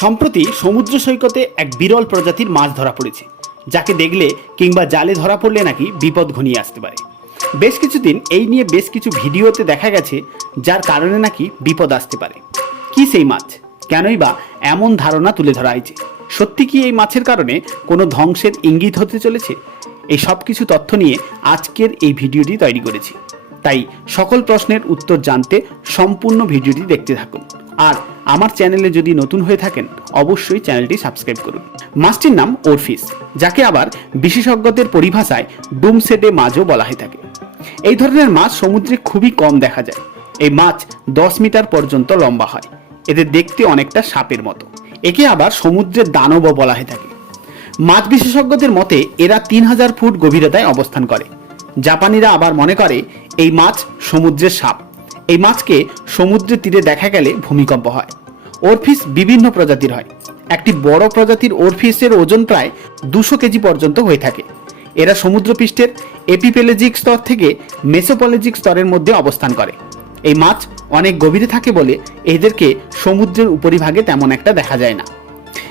সম্প্রতি সমুদ্র সৈকতে এক বিরল প্রজাতির মাছ ধরা পড়েছে, যাকে দেখলে কিংবা জালে ধরা পড়লে নাকি বিপদ ঘনিয়ে আসতে পারে। বেশ কিছুদিন এই নিয়ে বেশ কিছু ভিডিওতে দেখা গেছে, যার কারণে নাকি বিপদ আসতে পারে। কি সেই মাছ? কেনই বা এমন ধারণা তুলে ধরা হয়েছে? সত্যি কি এই মাছের কারণে কোনো ধ্বংসের ইঙ্গিত হতে চলেছে? এই সব কিছু তথ্য নিয়ে আজকের এই ভিডিওটি তৈরি করেছি। তাই সকল প্রশ্নের উত্তর জানতে সম্পূর্ণ ভিডিওটি দেখতে থাকুন। আর আমার চ্যানেলে যদি নতুন হয়ে থাকেন, অবশ্যই চ্যানেলটি সাবস্ক্রাইব করুন। মাছটির নাম ওরফিস, যাকে আবার বিশেষজ্ঞদের পরিভাষায় ডুমসেটে মাছও বলা হয়ে থাকে। এই ধরনের মাছ সমুদ্রে খুবই কম দেখা যায়। এই মাছ দশ মিটার পর্যন্ত লম্বা হয়। এদের দেখতে অনেকটা সাপের মতো। একে আবার সমুদ্রের দানবও বলা হয়ে থাকে। মাছ বিশেষজ্ঞদের মতে, এরা তিন হাজার ফুট গভীরতায় অবস্থান করে। জাপানিরা আবার মনে করে, এই মাছ সমুদ্রের সাপ। এই মাছকে সমুদ্রের তীরে দেখা গেলে ভূমিকম্প হয়। ওরফিস বিভিন্ন প্রজাতির হয়। একটি বড় প্রজাতির ওরফিসের ওজন প্রায় দুশো কেজি পর্যন্ত হয়ে থাকে। এরা সমুদ্রপৃষ্ঠের এপিপেলেজিক স্তর থেকে মেসোপলেজিক স্তরের মধ্যে অবস্থান করে। এই মাছ অনেক গভীরে থাকে বলে এদেরকে সমুদ্রের উপরিভাগে তেমন একটা দেখা যায় না।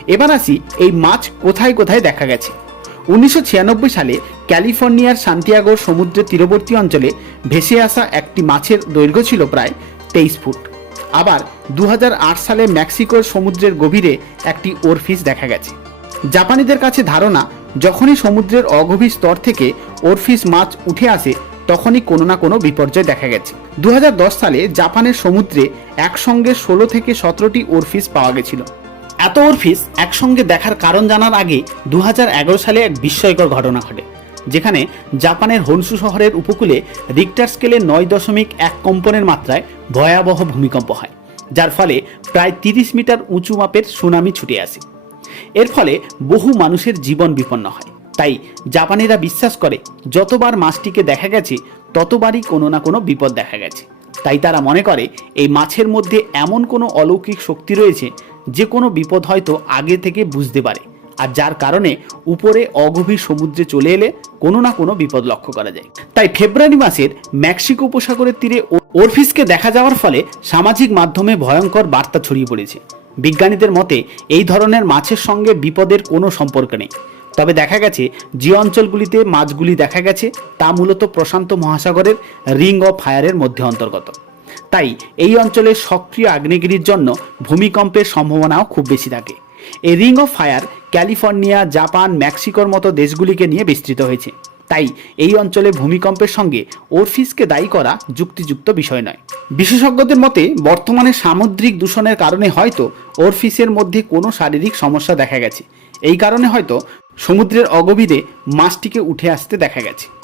এবার আসি এই মাছ কোথায় কোথায় দেখা গেছে। উনিশশো ছিয়ানব্বই সালে ক্যালিফোর্নিয়ার সান্তিয়াগোর সমুদ্রের তীরবর্তী অঞ্চলে ভেসে আসা একটি মাছের দৈর্ঘ্য ছিল প্রায় তেইশ ফুট। আবার দু হাজার আট সালে মেক্সিকোর সমুদ্রের গভীরে একটি ওরফিস দেখা গেছে। জাপানিদের কাছে ধারণা, যখনই সমুদ্রের অগভীর স্তর থেকে ওরফিস মাছ উঠে আসে, তখনই কোনো না কোনো বিপর্যয় দেখা গেছে। দু হাজার দশ সালে জাপানের সমুদ্রে একসঙ্গে ষোলো থেকে সতেরোটি ওরফিস পাওয়া গেছিল। এত ওরফিস একসঙ্গে দেখার কারণ জানার আগে দু হাজার এগারো সালে এক বিস্ময়কর ঘটনা ঘটে, যেখানে জাপানের হনসু শহরের উপকূলে রিক্টার স্কেলে নয় দশমিক এক কম্পনের মাত্রায় ভয়াবহ ভূমিকম্প হয়, যার ফলে প্রায় তিরিশ মিটার উঁচু মাপের সুনামি ছুটে আসে। এর ফলে বহু মানুষের জীবন বিপন্ন হয়। তাই জাপানিরা বিশ্বাস করে, যতবার মাছটিকে দেখা গেছে, ততবারই কোনো না কোনো বিপদ দেখা গেছে। তাই তারা মনে করে, এই মাছের মধ্যে এমন কোনো অলৌকিক শক্তি রয়েছে যে কোনো বিপদ হয়তো আগে থেকে বুঝতে পারে। আর যার কারণে উপরে অগভীর সমুদ্রে চলে এলে কোনো না কোনো বিপদ লক্ষ্য করা যায়। তাই ফেব্রুয়ারি মাসের মেক্সিকো উপসাগরের তীরে ওরফিসকে দেখা যাওয়ার ফলে সামাজিক মাধ্যমে ভয়ঙ্কর বার্তা ছড়িয়ে পড়েছে। বিজ্ঞানীদের মতে এই ধরনের মাছের সঙ্গে বিপদের কোনো সম্পর্ক নেই। তবে দেখা গেছে, যে অঞ্চলগুলিতে মাছগুলি দেখা গেছে, তা মূলত প্রশান্ত মহাসাগরের রিং অফ ফায়ারের মধ্যে অন্তর্গত। তাই এই অঞ্চলে সক্রিয় আগ্নেয়গিরির জন্য ভূমিকম্পের সম্ভাবনাও খুব বেশি থাকে। এই ring of fire California, Japan, মেক্সিকোর মতো দেশগুলিকে নিয়ে বিস্তৃত হয়েছে। তাই এই অঞ্চলে ভূমিকম্পের সঙ্গে ওরফিসকে দায়ী করা যুক্তিযুক্ত বিষয় নয়। বিশেষজ্ঞদের মতে, বর্তমানে সামুদ্রিক দূষণের কারণে হয়তো ওরফিসের মধ্যে কোনো শারীরিক সমস্যা দেখা গেছে। এই কারণে হয়তো সমুদ্রের অগভীরে মাছটিকে উঠে আসতে দেখা গেছে।